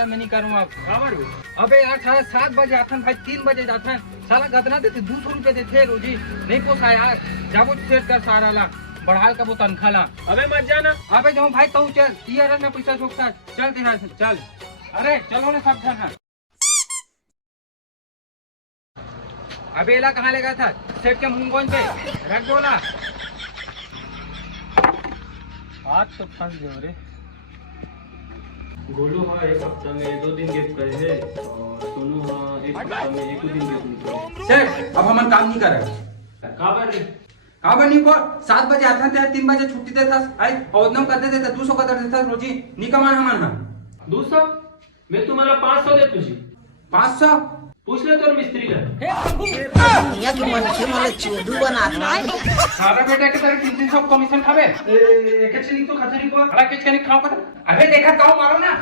साला मैं नहीं करूँगा अब। खबर हो अबे यार साला 7 बजे आते हैं भाई, 3 बजे जाते हैं, साला गदना देते 200 रुपए देते रोजी, नहीं पोसा यार। जाबो सेट कर सारा ला बढ़ा का वो तनखा ला। अबे मत जाना। अबे जाऊँ भाई तो चल यार मैं पैसा चुकता चल तेरा चल। अरे चलो ना सब जन। अबे एला कहाँ ले गया था? सेठ के मुंह पे रख बोला। आज तो फंस गए रे। गोलू हाँ एक हफ्ता में 2 दिन गेप करे है और सोनू हाँ एक हफ्ता में 1 दिन गेप निकले। सेठ अब हम काम नहीं कर रहे। खबर रे काबर नहीं को 7 बजे आता था, 3 बजे छुट्टी देता आई और एकदम कर देता 200 का दर देता रोजी नहीं कमान हमान हां 200 मैं तुम्हाला 500 दे तुझी 500 पूछ ले तोर मिस्त्री ला। या तू मनखे मला चोदू बनात नाही सारा बेटा के तरह 300 कमीशन खावे एक चली तो खतरी को हला के खाओ का। अबे देखा गाँव मारो ना।